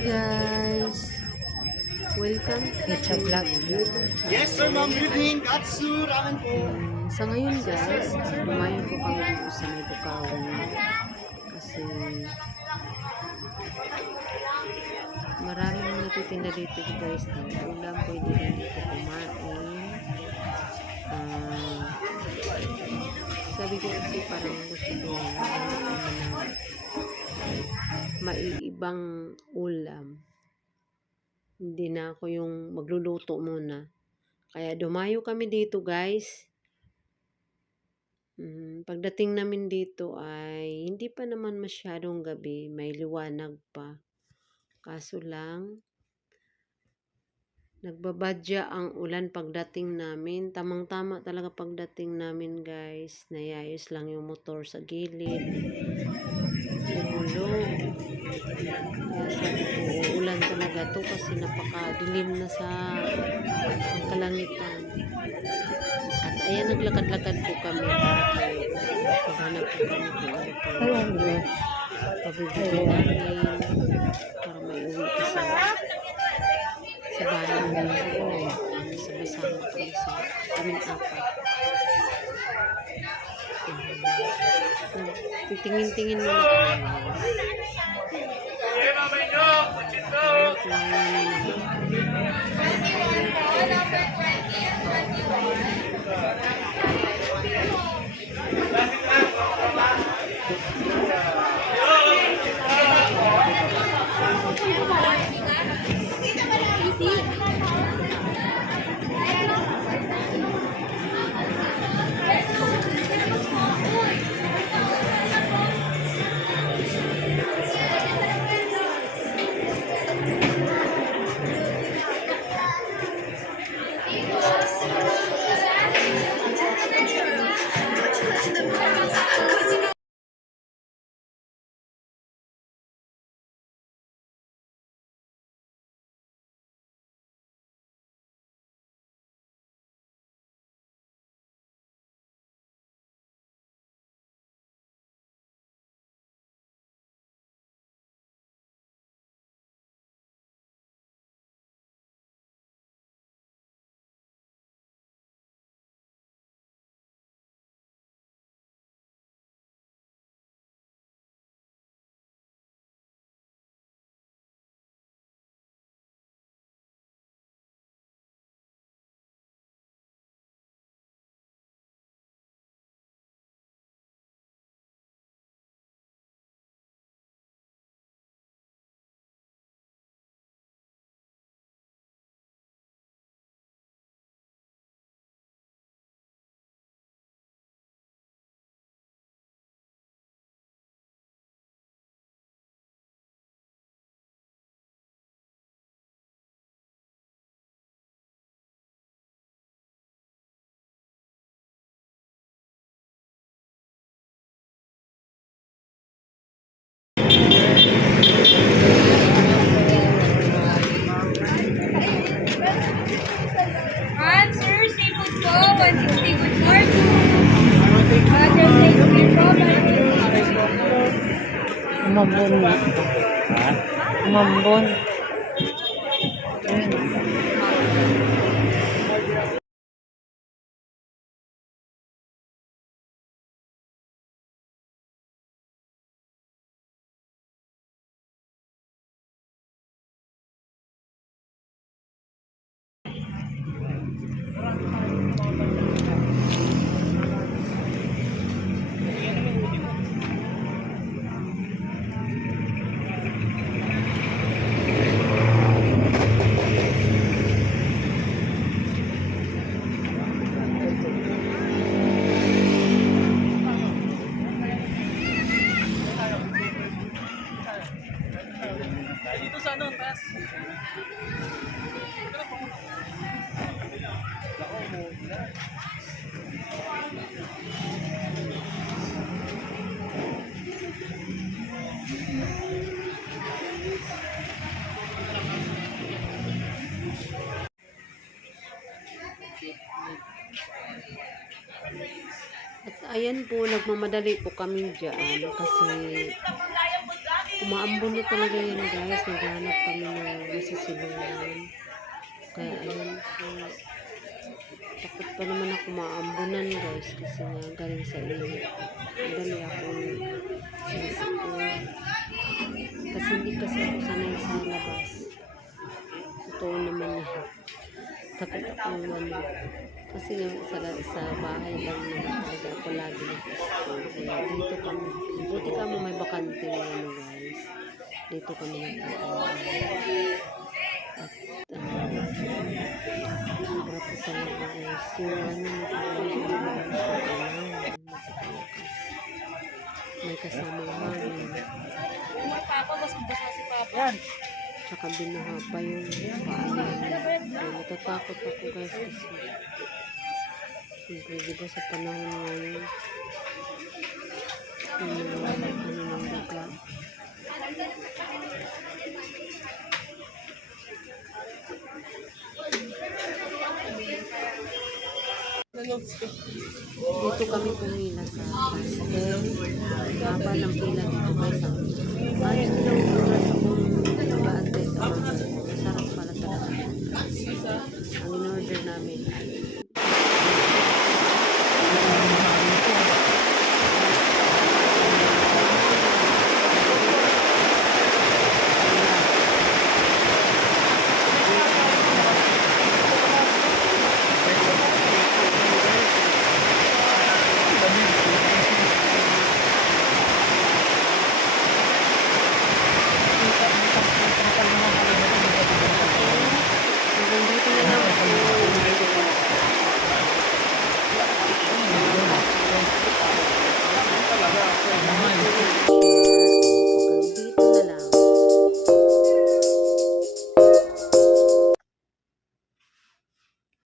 guys! Welcome It's a vlog. Yes, sir, ma'am. Good evening. Katsu, ramen po. Sa ngayon guys, lumayan po kami dito sa may Bukawan. Kasi maraming nagtitinda dito guys ng ulam. Pwede rin dito kumain. Ah, sabi ko kasi parang gusto ko na maiibang ulam. Hindi na ako yung magluluto muna. Kaya dumayo kami dito guys. Mm, pagdating namin dito ay hindi pa naman masyadong gabi, may liwanag pa. Kaso lang, nagbabadya ang ulan pagdating namin. Tamang-tama talaga pagdating namin guys. Nayayos lang yung motor sa gilid. Sabi ko, uulan talaga to kasi napakadilim na sa ang kalangitan. At ayan, naglakad-lakad po kami para po maghanap po kami kung ano po pabibigyan namin sa bahay namin. Sabay-sama kami sa kaming apat. Titingin-tingin muna kami. Answer, Umambon na. Umambon. Ayan po, nagmamadali po kami dyan kasi umaambon na talaga yan guys. Naghahanap kami ng sa silungan. Kaya ayun po. Takot pa naman ako maambunan guys kasi nga galing sa inyo. Dali ako sinisipon. Kasi hindi kasi ako sanay sa labas. Takot ako ano. Kasi nga sa, sa bahay lang naman talaga ako lagi nag-school. Kaya dito kami. Buti kami may bakante na ano guys. Dito kami nagtatrabaho. At ano, sobra po talaga guys. Yung ano, yung ano, may kasamang hangin. Mga papa, mas basa si papa. Tsaka binaha pa yung. Kaya natatakot ako guys kasi siyempre di ba sa panahon ngayon yung mga ano ng daga. Dito kami pumila sa pastel. Haba ng pila dito guys. Ang